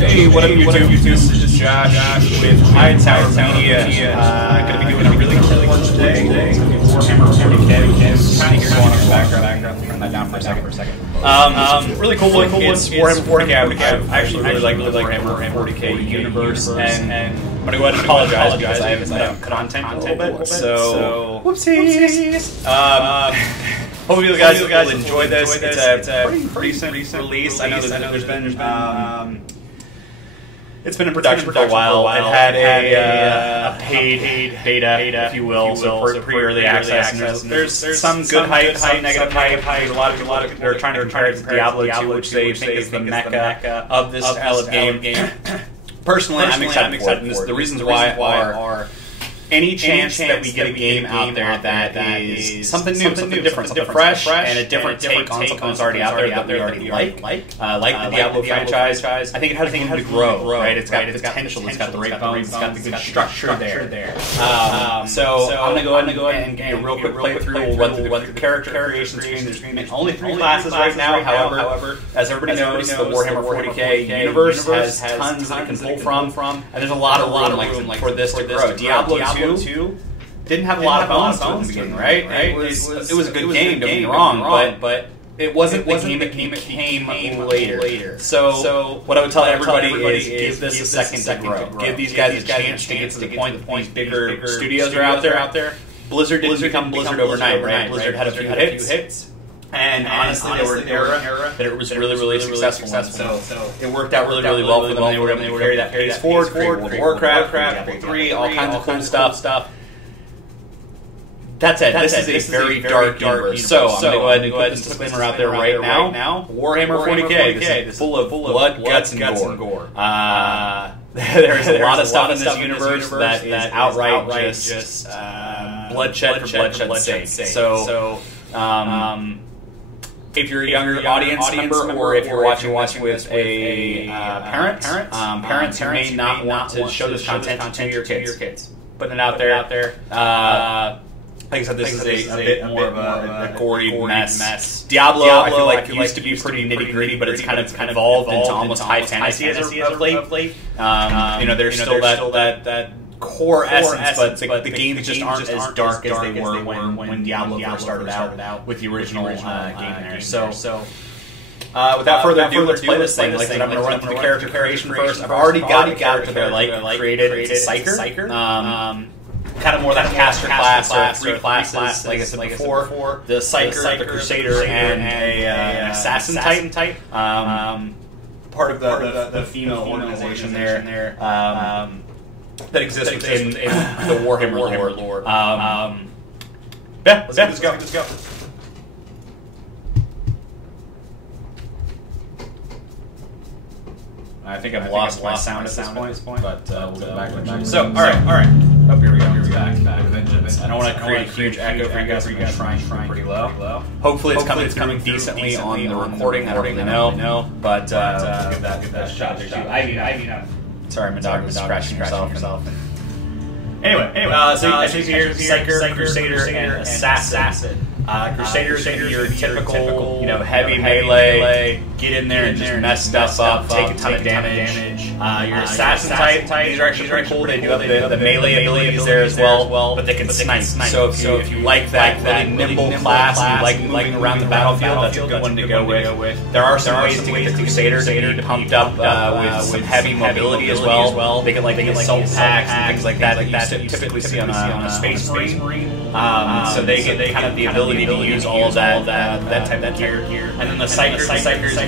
Hey, what up, YouTube? This is Josh with Hightower Media. Going to be doing a really cool one today. It's going to be Warhammer 40K. Kind of hear going on in the background. Turn that down for a second. Really cool one. It's Warhammer 40K. I actually really like the Warhammer 40K universe, and I'm going to go ahead and apologize because I haven't put out content a little bit. So, whoopsies. Hopefully you guys will enjoy this. It's a pretty recent release. I know there's been it's been in production for a while. It had a paid beta, if you will, so pre-early access. And there's some good hype, some negative hype. There's a lot of they're trying to compare it to Diablo 2, which they think is the mecca of this style of game. Personally, I'm excited for it. The reasons why are any chance that we get a game out there that is something new, something different, something fresh, and a different take on something that's already out there that we already like the Diablo franchise. I think it has room to grow, right? It's got potential, it's got the right bones, it's got the good structure there. So I'm going to go ahead and give you a real quick playthrough. We'll run through the character creation screen. There's only 3 classes right now. However, as everybody knows, the Warhammer 40K universe has tons that you can pull from, and there's a lot of room for this to grow. Diablo 2 didn't have a lot of bones in the beginning, right? It was a good game, don't get me wrong, but it wasn't the game that came later. So what I would tell everybody is give this a second to grow. Give these guys a chance to get to the point that these bigger studios are out there. Blizzard didn't become Blizzard overnight, right? Blizzard had a few hits. And honestly, they were an era that it was really successful. So it worked out really well for them. They were able to carry that pace forward, create World of Warcraft, Diablo 3, all kinds of cool stuff. That's it. This is a very dark universe. So I'm going to go ahead and put this disclaimer out there right now. Warhammer 40K is full of blood, guts, and gore. There's a lot of stuff in this universe that is outright just bloodshed for bloodshedd's sake. So if you're a younger audience member, or if you're watching with a parents who may not want to show this content to your kids, putting it out there. Like I said, this is a bit more of a gory mess. Diablo, I feel like used to be pretty nitty gritty, but it's kind of evolved into almost high fantasy as of late. There's still that core essence, but the games just aren't as dark as they were when Diablo first started out with the original game there. So without further ado, let's play this thing. Like I said, I'm going to run through the character creation first. I've already got a character that I created. It's a Psyker. Kind of more that caster class, or 3 classes, like I said before. The Psyker, the Crusader, and an Assassin type. Part of the female organization there. That exists within the Warhammer lore. Let's go. I think I've lost my sound at this point, but we'll go back. So, all right. Oh, here we go. Back with vengeance. I don't want to create a huge echo for you guys. I'm going to try pretty low. Hopefully, it's coming decently on the recording. I don't really know, but give that shot there too. I sorry, my dog was scratching herself. Anyway, so as you hear, Psyker, Crusader, and Assassin. Crusader is your typical, heavy melee, get in there and just mess stuff up, take a ton of damage. Your Assassin type, these are actually pretty cool. They do have the melee abilities there as well, but they can snipe. So if you like that really nimble class and you like moving around the battlefield, that's a good one to go with. There are some ways to get the Crusader to be pumped up with some heavy mobility as well. They get assault packs and things like that you typically see on a Space Marine. So they get kind of the ability to use all of that type of gear. And then the Psyker's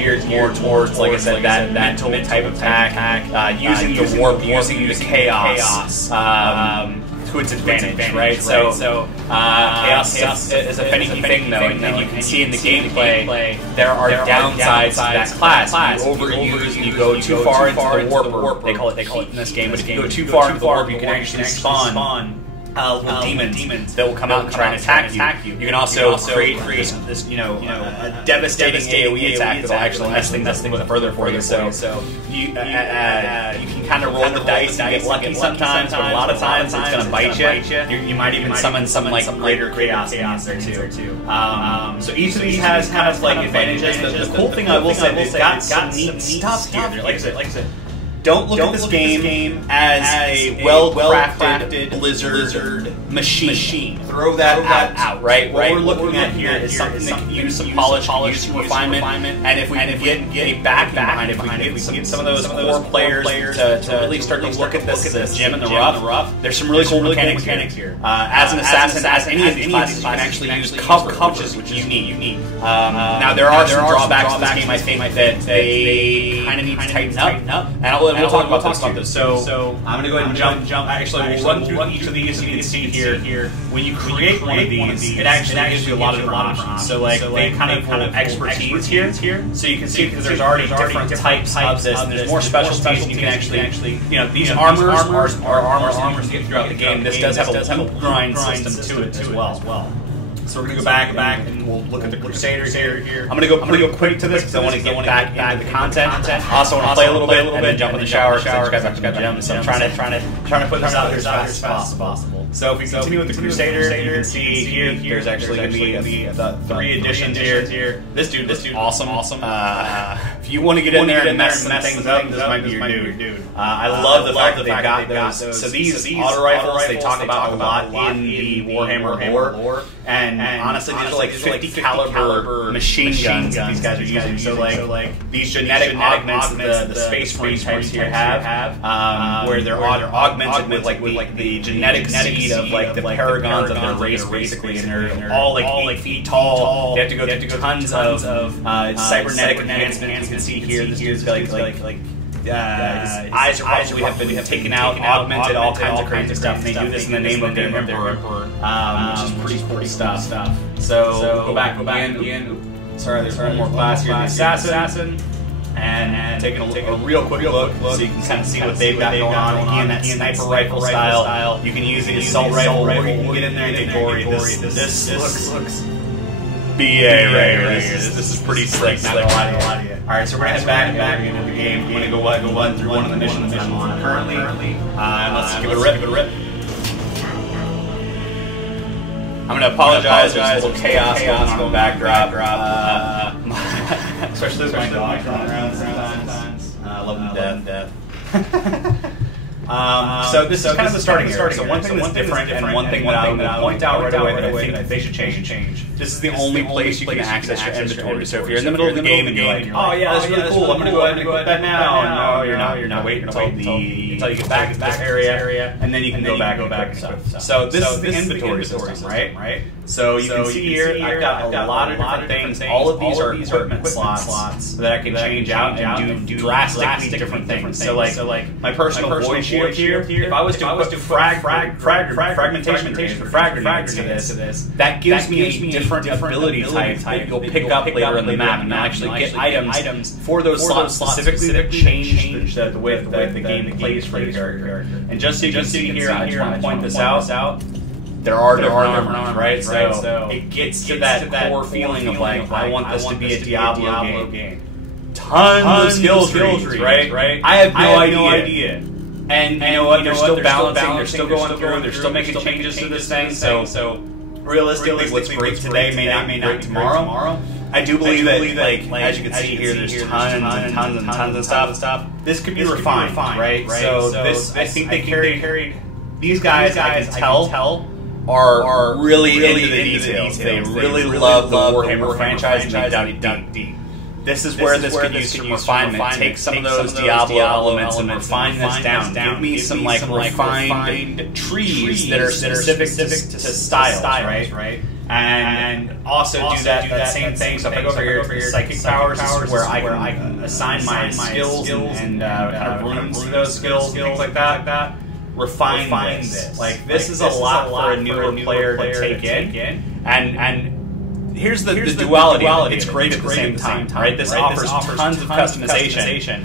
geared more towards, like I said, that mental type of attack, using the warp, using the chaos to its advantage, right? So chaos is a finicky thing, though, and you can see in the gameplay there are downsides to that class. You overuse, you go too far into the warp. They call it heat in this game, but if you go too far into the warp, you can actually spawn little demons that will come out and try and attack you. You can also create this a devastating AoE attack that will actually mess things further for you. So you can kind of roll the dice and get lucky sometimes, but a lot of times it's going to bite you. You might even summon some like greater chaos there too. So each of these has kind of like advantages. The cool thing I will say, they've got some neat stuff here. Like I said, Don't look at this game as a well-crafted Blizzard machine. Throw that out, right? What we're looking at here is something that can use some polish, use some refinement, and if we can get a backing behind it, if we can get some of those core players to really start to look at this as a gem in the rough, there's some really cool mechanics here. As an assassin, as any of these classes, you can actually use cover, which is unique. Now there are some drawbacks to this game, I think, that they kind of need to tighten up, and we'll talk about this. So I'm going to go ahead and jump. Actually, we'll run through each of these, and you can see here, when you create one of these, it actually gives you a lot of different options. So like they kind of expertise here. So you can see because there's already different types of this, and there's more specialties. You can actually, these armors are armors to get throughout the game. This does have a loop grind system to it as well. So we're going to go back and we'll look at the Crusaders here. I'm going to go pretty quick to this because I want to get back into the content. I also want to play a little bit and then jump in the shower because I just got the gems. So I'm trying to put this out here as fast as possible. So if we continue with the Crusader, you can see here there's actually going to be the 3 additions here. This dude awesome. If you want to get in there and mess some things up, this might be your dude. I love the fact that they've got those. So these auto rifles they talk about a lot in the Warhammer lore. And honestly, these are like 50 caliber machine guns that these guys are using. So like these genetic augments that the Space Marine types here have, where they're augmented with like the genetic seed of like the paragons of their race, basically, and they're all like 8 feet tall. They have to go through tons of cybernetic enhancements. You can see here, this dude's got like his eyes are probably have been taken out, augmented, all kinds of crazy stuff. And they do this in the name of their emperor, which is pretty cool stuff. So go back in. Sorry, there's one more class here, the assassin. And take a real quick look so you can kind of see what they've got going on. Again, that sniper rifle style. You can use the assault rifle, or you can get in there and get gory. This looks BA right here. This is pretty slick. Not a lot of you. Alright, so we're going to head back into the game. I'm going to go run through one of the missions I'm on currently. Let's give it a rip. I'm going to apologize. There's a little chaos going on in the backdrop. Especially with my dog running around sometimes. I love them to death. So this is kind of the starting area. So one thing that's different and one thing that I would point out right away that I think they should change. This is the only place you can access your inventory. So if you're in the middle of the game and you're like, oh yeah, that's really cool, I'm going to go ahead and put that now. No, you're not. Wait until you get back to this area, and then you can go back and stuff. So this is the inventory system, right? So you can see here, I've got a lot of different things. All of these are equipment slots that I can change out and do drastically different things. So like my personal void shield here, if I was to put fragmentation grenades to this, that gives me a different ability type that you'll pick up later in the map, and actually get items for those slots specifically that change the way that the game plays for your character. And just so you can see here, I just want to point this out. There are different armors, right? So it gets to that core feeling of like, I want this to be a Diablo game. Tons of skill trees, right? I have no idea. And you know what? They're still balancing. They're still going through. They're still making changes to this thing. So realistically, what's great today may not be great tomorrow. I do believe that, like as you can see here, there's tons of stuff. This could be refined, right? So this, I think they carried these guys. I can tell are really into the details. They really love the Warhammer franchise and they dug deep. This is where this could use some refinement. Take some of those Diablo elements and refine this down. Give me some like refined trees that are specific to styles, right? And also do that same thing. So if I go over here to the psychic powers, this is where I can assign my skills and kind of runes to those skills, things like that. Refine this. Like this is a lot for a newer player to take in. And here's the duality. It's great at the same time, right? This offers tons of customization.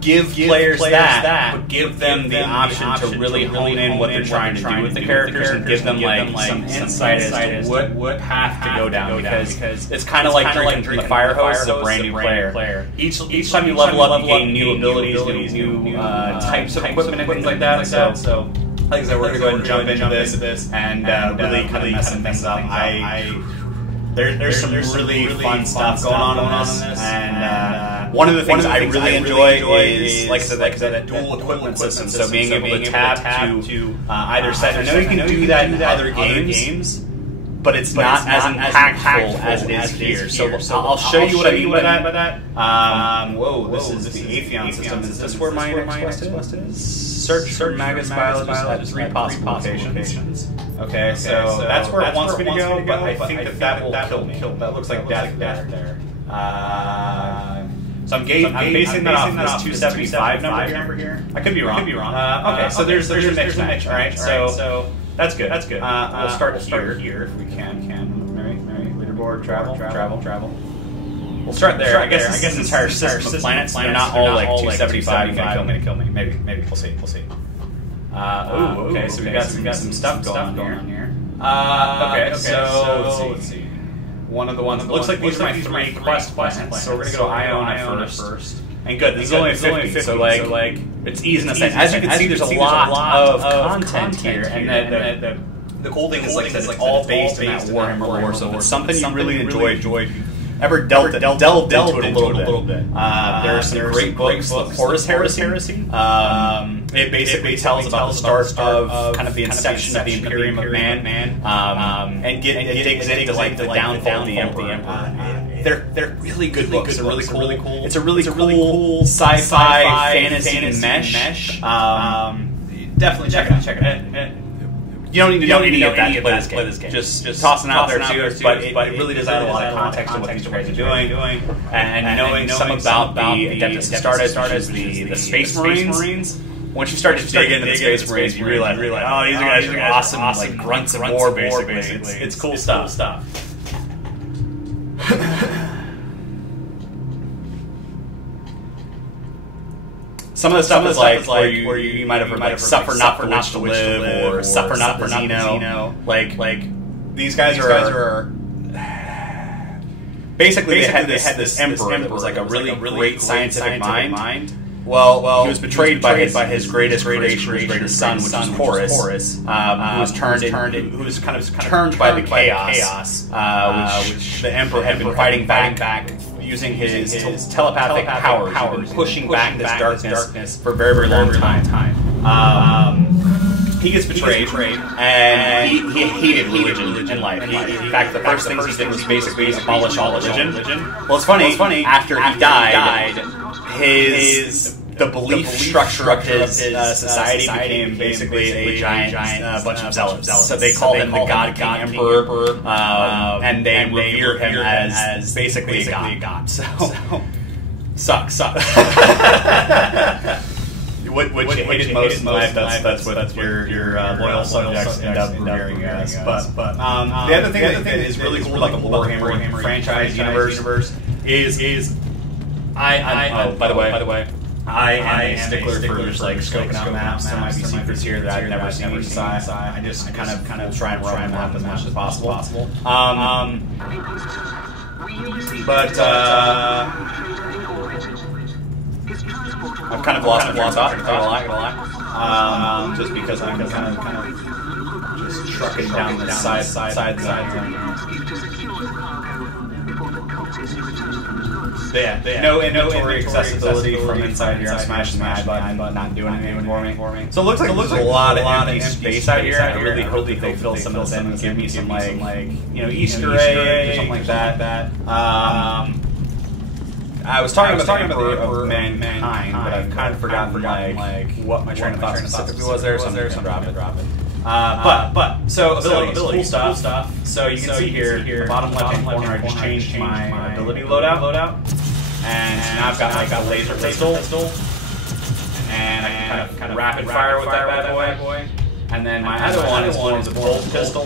Give players that, but give them the option to really hone in what they're trying to do with the characters and give them like some insight as to what path to go down. Because it's kind of like drinking from the fire hose as a brand new player. Each time you level up, you gain new abilities, new types of equipment and things like that. So, like I said, we're going to go ahead and jump into this and really kind of mess things up. There's some really fun stuff going on in this, and One of the things I really enjoy is, like I said, that dual equipment system. So being able to tab to either side. I know you can do that in other games, but it's not as impactful as it is here. So I'll show you what I mean by that. Whoa, this is the Atheon system. Is this where my next quest is? Search for Magus biologists at 3 possible locations. Okay, so that's where it wants me to go, but I think that will kill me. That looks like death there. So I'm basing that off this 275 number here. I could be wrong. Okay, so there's a mix match. All right, so that's good. We'll start here if we can. Mary, leaderboard, travel. We'll start there. I guess this entire system of planets, they're not all like 275. You can kill me. Maybe. We'll see. Okay, so we got some stuff going on here. Okay, so let's see. One of the ones looks like these are my 3 quest planets. So we're gonna go to Iona first. And good, this is only 50, so like it's easy enough. As you can see, there's a lot of content here, and the cool thing is like it's all based in that Warhammer lore. So if it's something you really enjoyed. Ever delved into it a little bit. There are some great books. The Horus Heresy. It basically tells about the start of kind of the inception of the Imperium of Man, and digs into like the downfall of the Emperor. They're really good books. They're really cool. It's a really cool sci-fi fantasy mesh. Definitely check it out. You don't need to know any of that to play this game. Just tossing out there too, but it really does add a lot of context to what these guys are doing. And knowing some about the Adeptus Astartes, the Space Marines. Once you start to dig into the Space Marines, you realize, oh, these guys are awesome, like grunts of war, basically. It's cool stuff. Some of the stuff is like where you might have heard like suffer not for which to live or suffer not for Zeno. Like these guys are basically they had this emperor that was like a really great scientific mind. Well, he was betrayed by his greatest creation, his greatest son, which was Horus, who was turned by the chaos, which the emperor had been fighting back. Using his telepathic powers, pushing back this darkness for a very long time. He gets betrayed, and he hated religion in life. In fact, the first things he did was basically abolish all religion. Well, it's funny. After he died, the belief structure of his society became basically a giant bunch of zealots. So they called him the God King Emperor, and they revere him as basically a god. So sucks. What you hated most in life, that's what your loyal subjects end up revering you as. But the other thing that is really cool about the Warhammer franchise universe is by the way. I am a stickler for just like scoping out maps. There might be secrets here that I've never seen inside. I just kind of try and run the map as much as possible. But I've kind of lost my thought. I'm not gonna lie. Just because I'm kind of just trucking down the side. No inventory accessibility from inside here. I'm smashing the I button, but not doing anything for me. So it looks like a lot of empty space out here. I really hope that they fill some of this in and give me some like Easter egg or something like that. I was talking about the Emperor of Mankind, but I've kind of forgotten like what my train of thought specifically was there, so I'm just gonna drop it. So abilities, cool stuff. So you can see here, the bottom left-hand corner, I just changed my ability loadout, and now I've got like a laser pistol, and I can kind of rapid fire with that bad boy. And then my other one is a bolt pistol,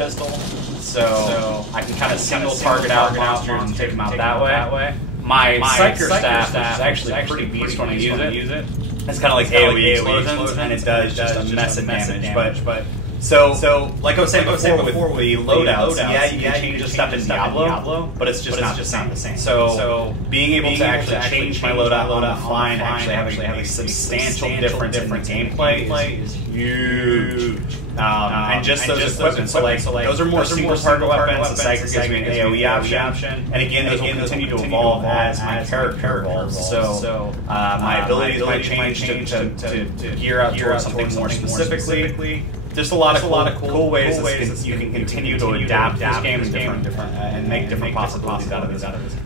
so I can kind of single target out monsters and take them out that way. My Psyker Staff, which is actually pretty beast when I use it. It's kind of like AoE explosions, and it does just a mess of damage, but So, like I was saying before, with the loadouts, yeah, you can change the stuff in Diablo, but it's just not the same. So, being able to actually change my loadout on the fly and actually having a substantial difference in gameplay is huge. And just those equipment, so like those are more single target weapons. The Psyker gives me an AoE option, and again, those will continue to evolve as my character evolves. So my abilities might change to gear out towards something more specifically. Just a lot of cool ways that you can continue to adapt this game and make different possibilities out of this.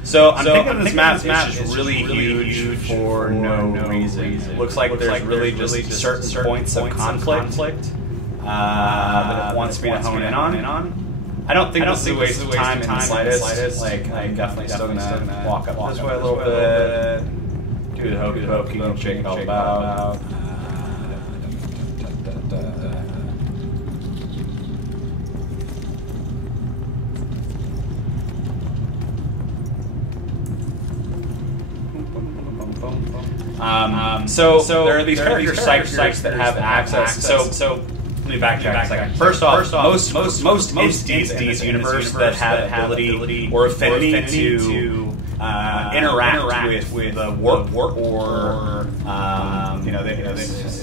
So I'm thinking this map is really huge for no reason. It looks like there's really just certain points of conflict that it wants me to hone in on. I don't think this is a waste of time in the slightest. Like, I'm definitely still gonna walk up this way a little bit, do the hokey pokey, shake it all about. So there are these character psychers that have access. So let me backtrack a second. First off, most entities in this universe that have ability or affinity to interact with the warp or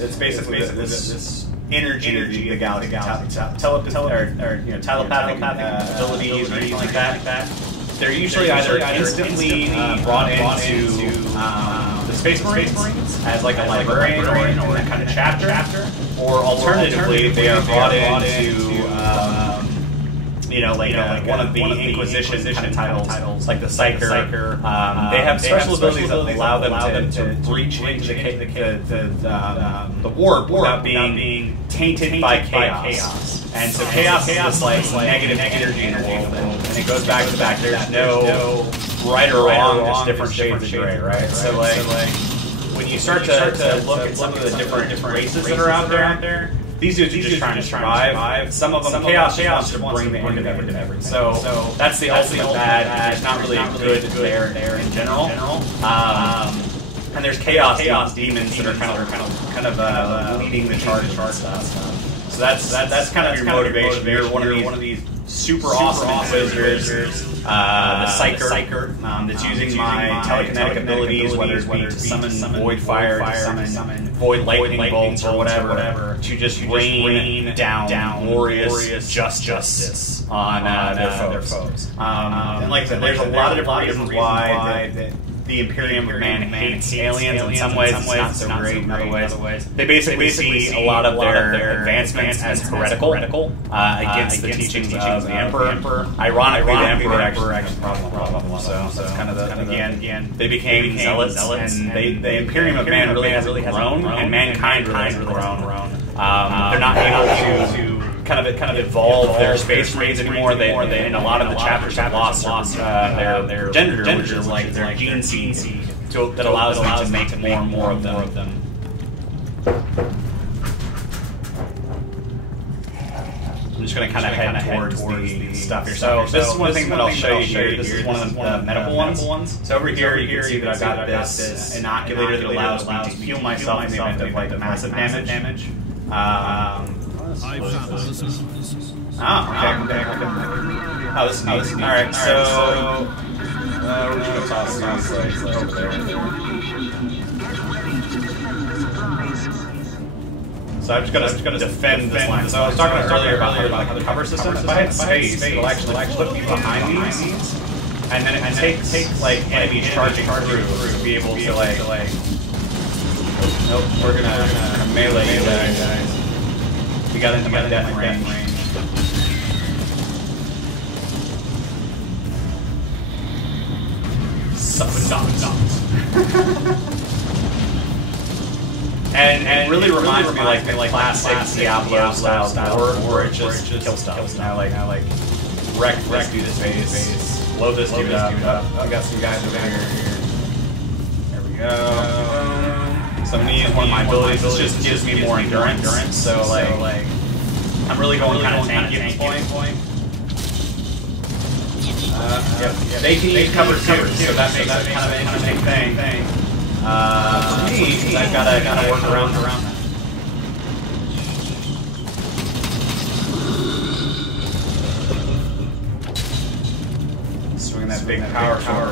it's basically this energy, the galaxy, telepathic abilities or anything like that. They're usually either instantly brought into the Space Marines as like a librarian or that kind of chapter, or alternatively they are brought into one of the Inquisition kind of titles, like the Psyker. They have special abilities that allow them to breach into the warp without being tainted by chaos. And so chaos is this like negative energy in the world, and it goes back to the fact there's no right or wrong, just different shades of gray, right? So like when you start to look at some of the different races that are out there, these dudes are just trying to survive. Some of them, chaos wants to bring the end of everything. So that's the ultimate bad. There's not really a good there in general. And there's chaos demons that are kind of leading the charge and stuff. So that's kind of your motivation. You're one of these super awesome Inquisitors, the Psyker, that's using my telekinetic abilities, whether it be to summon void fire, to summon void lightning bolts, or whatever, to just rain down glorious justice on their foes. And like I said, there's a lot of different reasons why the Imperium of Man hates aliens. In some ways, it's not so great. In other ways, they basically see a lot of their advancements as heretical against the teachings of the Emperor. Ironically, the Emperor actually has a problem. So that's kind of again, they became zealots, and the Imperium of Man really hasn't grown, and mankind really hasn't grown. They're not able to kind of evolve their Space Marines anymore. They in a lot of the chapters have lost their gender, which is like their gene seed that allows them to make more and more of them. I'm just going to kind of head towards the stuff here. So this is one thing that I'll show you here. This is one of the medical ones. So over here you can see that I've got this inoculator that allows me to heal myself in the event of like massive damage. Okay. Oh, this is nice. Alright, so we're just gonna toss these over there. So I'm just gonna defend this line. So I was talking earlier about the cover system. If I had space, it'll actually put me behind these, and then it takes like enemies charging through to be able to like nope, we're gonna melee you guys. We got into my death range. And it really reminds me like the classic Diablo style war where it just kill stuff. Now like wreck this base, blow this dude up. We got some guys over here. There we go. So I'm gonna use one of my abilities. This just gives me more endurance. So like I'm really going kind of tanky at this point. Yep. They can use cover too, so that makes it kind of an interesting thing. For me, because I've got to work around that. big power shower.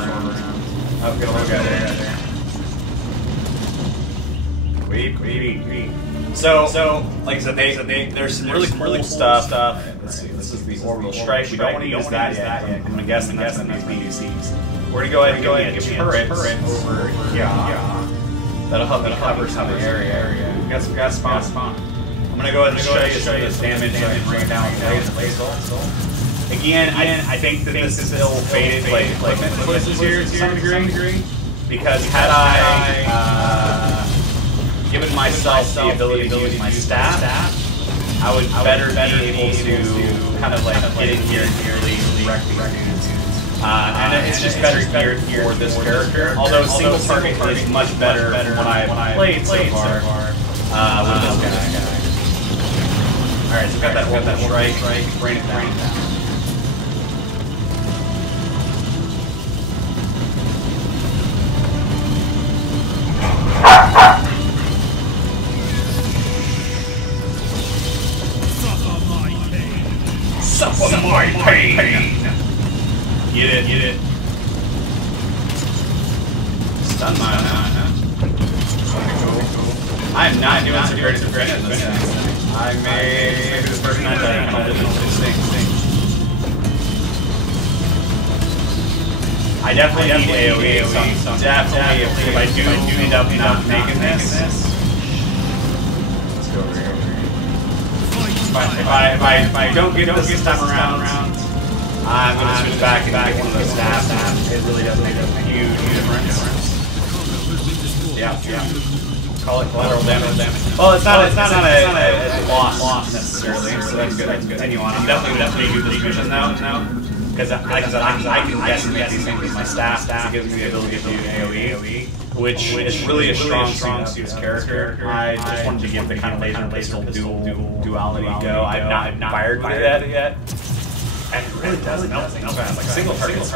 Oh, good look at there. Weep. So, like I said, there's some really cool stuff. Let's see, this is the orbital strike. We don't want to use that yet. I'm going to guess that's in these BDCs. We're going to go ahead and give me a turret over here. That'll help cover some of the area. We got spawn. I'm going to go ahead and show you some of this damage so I can bring it down with laser. Again, I think that this is ill-fated equipment choices here to some degree. Because had I given myself the ability to use my staff, I would better be able to kind of like get in here and really wreck dudes. And it's just better geared for this character. Although single target is much better than what I've played so far with this guy. Alright, so we've got that strike, bring it down. Suffer my pain! Get it. Stun mine, huh? Cool. I am not doing some great aggression in this thing. I may be the first night that I did this thing. I definitely need AoE, so definitely if I do end up not making this. Let's go over here. If I don't get this time around, I'm going to switch back and get one of those staffs. It really does make a huge difference. Yeah. Call it collateral damage. Well, it's not a loss necessarily, so that's good. Continue on. I'm definitely do this mission now. Because like I said, I can guess and get these things with my staff. It gives me the ability to do AoE, which is really a strong suit's character. I just wanted to give the kind of laser pistol duality go. I've not fired with it yet. And it really does nothing. Like single targets.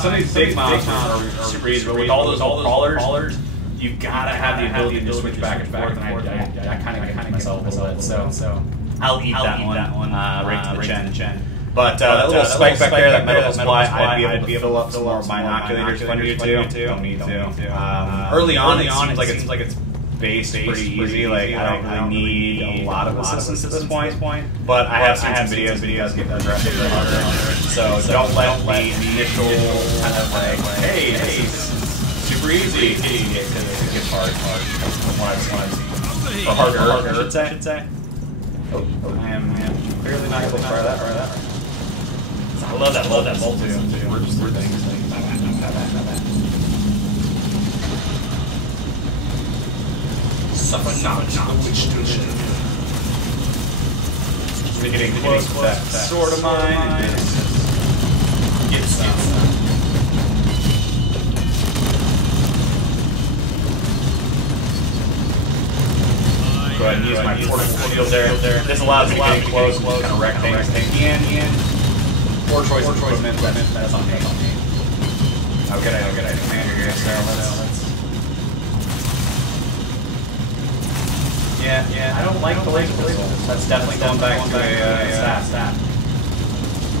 Some of these big mobs are super easy, but with all those crawlers, you've got to have the ability to switch back and forth. And I kind of get myself a little bit. So I'll eat that one right to the chin. But that little spike back there, that metal supply, I'd be able to fill up some more binoculars if I need to. Don't need to. Early on, it seems like it's based pretty easy. Like I don't really need a lot of assistance at this point. But I have seen some videos get progressively harder. So don't let the initial kind of like, hey, this is super easy. It gets hard from what I've seen. Or harder, I should say. Oh, I am clearly not able to fire that. I love that bolt too. We're things like suffer not which to live. We're getting close to that sword of mine and just get some. Go ahead and use my portable shield there. This allows me to get close, kind of wreck things. Again, poor choice of equipment. That's on me. I'll get a commander here, so let's... Yeah, I don't like the laser pistol. That's definitely going back to a staff.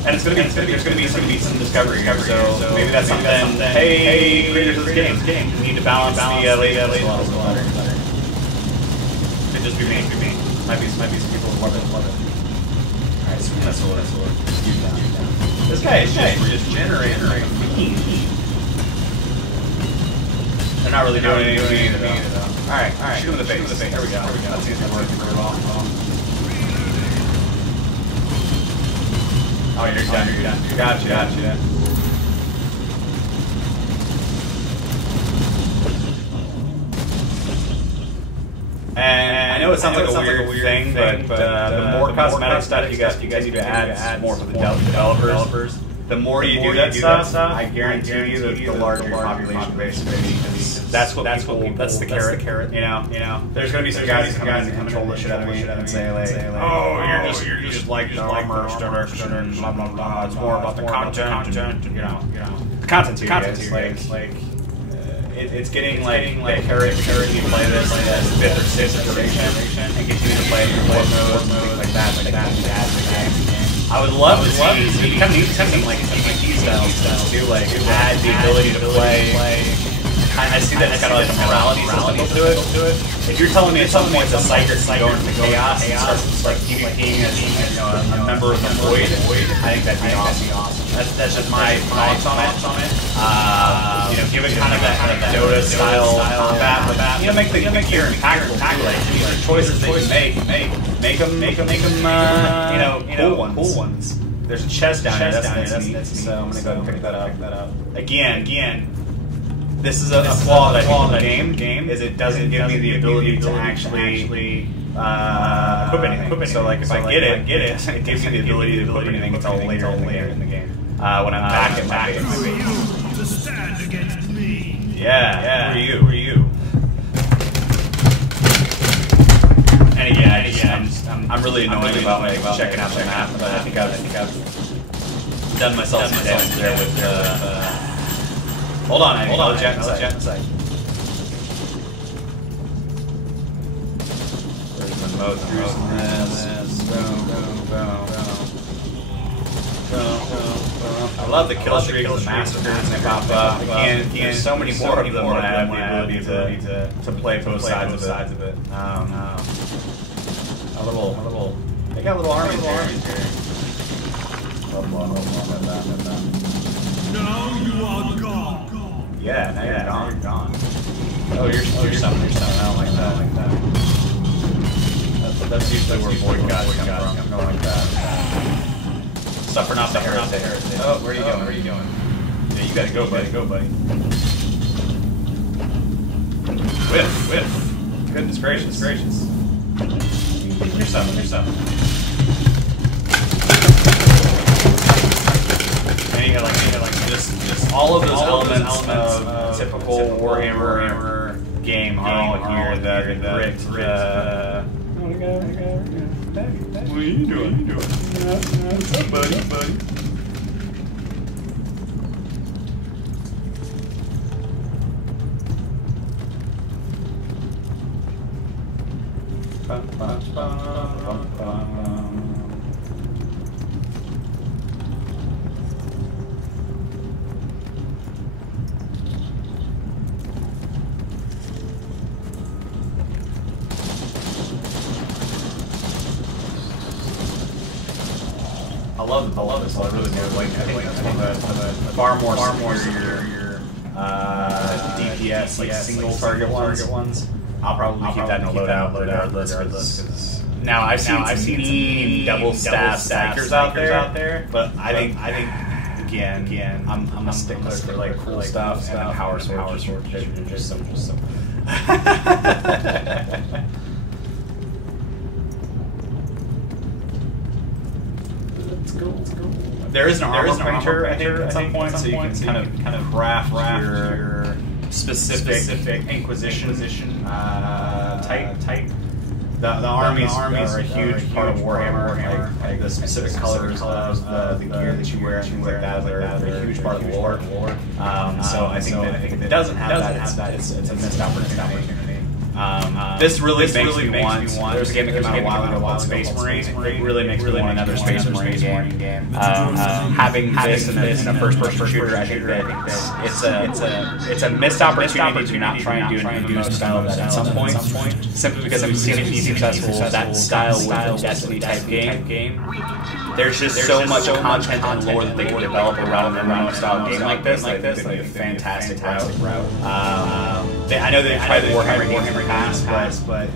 And there's going to be some discovery here, so maybe that's something, hey, creators of this game, you need to balance the laser pistol a little better. Could just be me. Might be some people who love it. Alright, so that's what use that. This guy is just generating a beam. They're not really doing anything either though. Alright, shoot him in the face. There we go. That seems to be working very well. Oh, you're done. Gotcha. And I know it sounds like a weird thing, but the more cosmetic stuff you guys continue to add more for the developers, the more you do that stuff, I guarantee you that the larger your population base will be. That's the carrot. You know, there's going to be some guys who control the shit out of me and say like, oh, you're just like the armor, blah blah blah. It's more about the content, you know, the content's here. It's getting like carrot you play this 5th or 6th iteration and continue to play in your mode, things like that, you add to the game. I would love to see it kind of needs something like PvP style to do, like add the ability to play. I see that it's kind of like a morality to it. If you're telling me at some point the Psyker can go into chaos and start like PvPing as a member of the Void, I think that'd be awesome. That's just my thoughts on it. Give it kind of that Dota style combat, but make the gear impactful too. Like these are choices that you make them cool ones. There's a chest down here. That's neat. So I'm gonna go and pick that up. Again. This is a flaw that I think in the game is it doesn't give me the ability to actually equip anything. So like if I get it, it gives me the ability to equip anything until later in the game. When I'm back at my base. Yeah. Who are you? And again, I'm really annoyed about checking out the map, but I think I've done myself some damage there with. Hold on, jet inside. Where's the mode? I love the kill streaks, the massacres, and they pop up. Again, there's so many more of them when I have the ability to play both sides of it. They got little armies here. Now you are gone. Yeah, now you're gone. Oh, you're something. I don't like that. That's usually where Void Gods come from. Going like that. Suffering off the heritage. Oh, where are you going? Yeah, you gotta go, buddy. Whiff. Goodness gracious. Here's something. And you got like just all of those elements of typical Warhammer game are all here. The grit. What are you doing? What's up, buddy? I love this. I really do. Like, I think that's one of the far more superior DPS, like single target ones. I'll probably keep that in a loadout regardless. Now I've seen double staff Psykers out there, but I think again I'm a stickler for like cool stuff and power swords. Just some. There is an armor printer, I think, at some point, so you can kind of craft your specific Inquisition type. The armies are a huge part of Warhammer. Like the specific colors of the gear that you wear and things like that are a huge part of the lore. So I think that if it doesn't have that, it's a missed opportunity. This really makes me want. There's a game that came out a while ago called Space Marine. It really makes me want another Space Marine game. Having this in a first-person shooter, I think that it's a missed opportunity to not try and do an MMO style of that at some point. Simply because I've seen it be successful. That style with a Destiny type game. There's just so much content and lore that they can develop around an MMO style game like this. Like this, like a fantastic route. I know they tried the Warhammer games in the past, but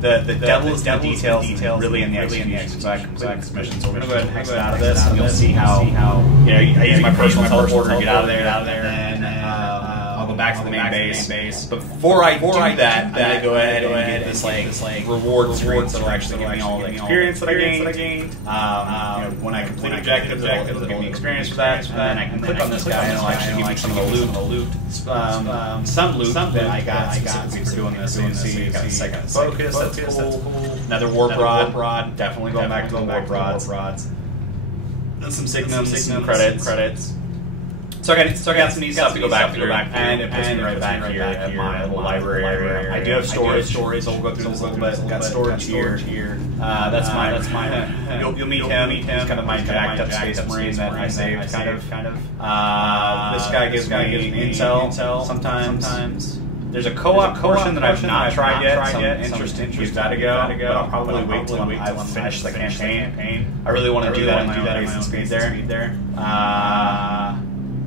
the devil is the details really in the execution. So I complete this mission. So we're gonna go ahead and exit out of this, and you'll see how I use my personal teleporter to get out of there, and I'll go back to the main base. But before I do that, then I go ahead and get this like reward screen to actually give me all the experience that I gained. When I complete objectives, it'll give me experience for that. And then I can click on this guy, and it'll actually give me some of the loot. Some loot that I got specifically for doing this. So you see, got a second focus. That's cool. Another warp rod. Definitely going back to the warp rods. Then some signums, some credits. So I got some neat stuff to go back through, and it puts me right back here at my little library area. I do have storage, so we'll go through this a little bit. Got storage here. That's my. You'll meet him. He's kind of my jacked up space marine that I saved, kind of. This guy gives me intel sometimes. There's a co-op portion that I've not tried yet. So I'm interested to give that a go. But I'll probably wait till I've finished the campaign. I really want to do that in my own pace and speed there.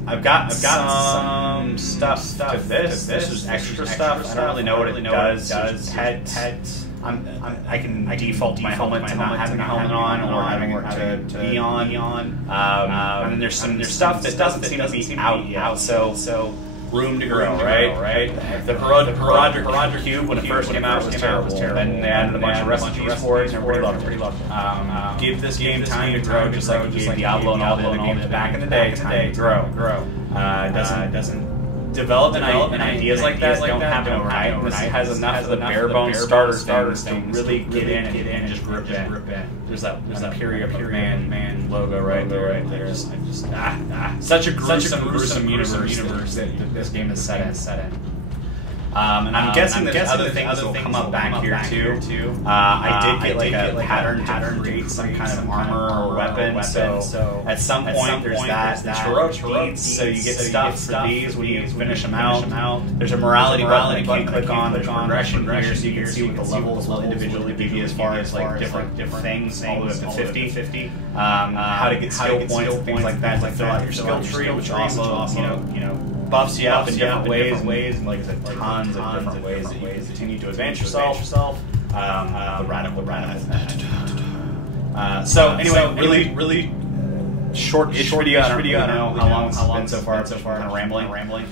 I've got some stuff to this. This is extra stuff. I don't really know what it does. Pets. I can default my helmet to not having a helmet on or having it to be on. And then there's stuff that doesn't seem to be out yet. So room to grow, right? The Herodric Cube, when it first came out, was terrible. Then they added a bunch of recipes for it, and everybody loved it. Give this game time to grow, just like Diablo and all the other games back in the day. Time to grow. Doesn't development ideas like that don't happen overnight. This has enough of the bare bones starter things to really get in and just rip in. There's that Imperium man logo right there. Such a gruesome universe that this game is set in. And I'm guessing there's other things that will come up back here too. I did get like a pattern to create some kind of armor or weapon. So at some point there's that. The heroic deeds, so you get stuff for these when you finish them out. There's a morality button you can click on. There's progression here, so you can see what the levels will individually be as far as like different things, all the way up to 50. How to get skill points and things like that to fill out your skill tree, which also you know. Buffs you up in different ways, and like I said, tons of different ways that you can continue to advance yourself. The radical. So anyway, really short-ish video. I don't know how long it's been so far. Kind of rambling.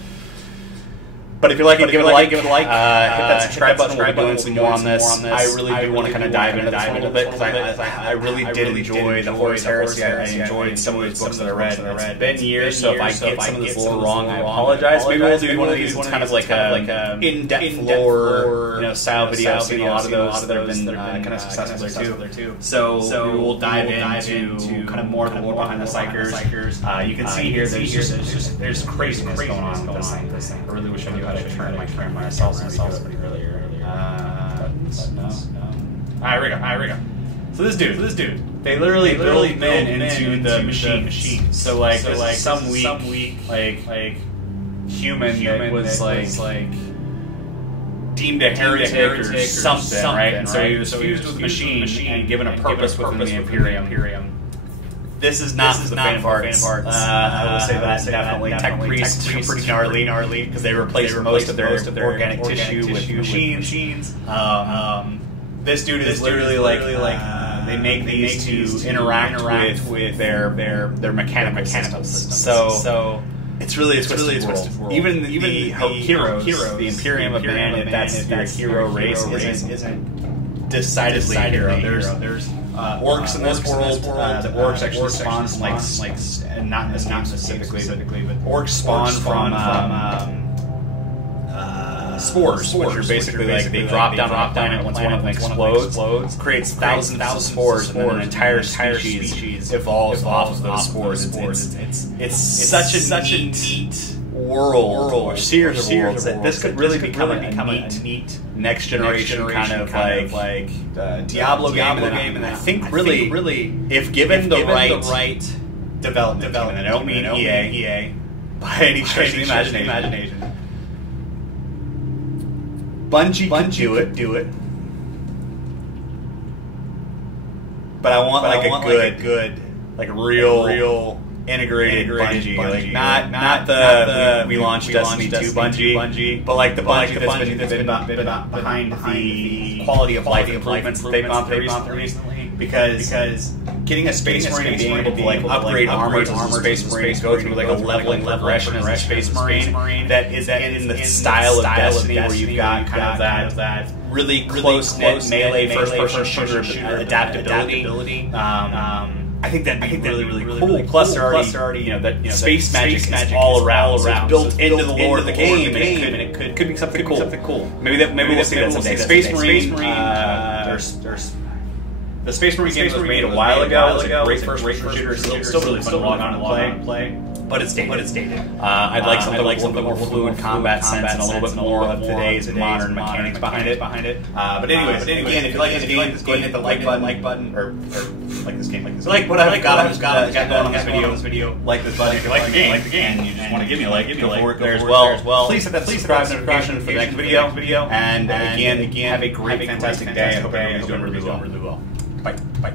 But if you like it, give it a like. Hit that subscribe button. We'll be doing some more on this. I really do want to kind of dive into this a little bit because I really did enjoy the Horus Heresy. I enjoyed some of these books that I read. It's been years, so if I get some of this a little wrong, I apologize. Maybe we'll do one of these. It's kind of like a in-depth lore, style video. I've seen a lot of those that have been kind of successful there too. So we will dive into kind of more of the lore behind the Psychers. You can see here there's craziness going on with this thing. I really wish I knew how to turn my camera myself pretty earlier. No. Alright, here we go. So this dude, they literally build men into the machine. So like some weak like human that was like deemed a heretic or something, right? And so he was fused with the machine and given a purpose within the Imperium. This is not the fan parts. I will say that definitely. Tech priests are pretty gnarly because they replaced most of their organic tissue with machines. This dude is literally like they make these to interact with their mechanical system. So it's really a twisted world. Even the heroes, the Imperium abandoned. That's their hero race isn't decidedly a hero. There's orcs in this world. The orcs actually spawn from like not in this game specifically, but orcs spawn from spores, which are basically like they drop down on a planet once one of them explodes, creates thousands of spores, and then an entire species evolves off of those spores. It's such a neat world or series of worlds that this could really become a neat next generation kind of like Diablo game, and I think really if given the right development, and I don't mean EA by any stretch of the imagination. Bungie can do it, but I want like a good, like real integrated Bungie, like not the we launched Destiny 2 Bungie, but like the Bungie that's been behind the quality of life improvements that they've gone through recently. Because getting a Space Marine and being able to like upgrade armor as a Space Marine, go through like a leveling progression as a Space Marine that is in the style of Destiny, where you've got kind of that really close-knit melee first-person shooter adaptability. I think that'd be really cool. Plus, they're already space magic is all around. So it's built into the lore of the game, and it could be something cool. Maybe we'll see that someday. Space Marine. The Space Marine game was made a while ago. It was a great first-person shooter. Still really fun to log on and play. but it's dated. I'd like something with a little bit more fluid combat sense and a little bit more of today's modern mechanics behind it. But anyways, again, if you like this game, go ahead and hit the like button, or like this game, like what I've got going on this video. Like this button if you like the game, and you just want to give me a like, there as well. Please hit that subscribe notification for the next video. And again, have a great, fantastic day. I hope everybody's doing really well. Bye.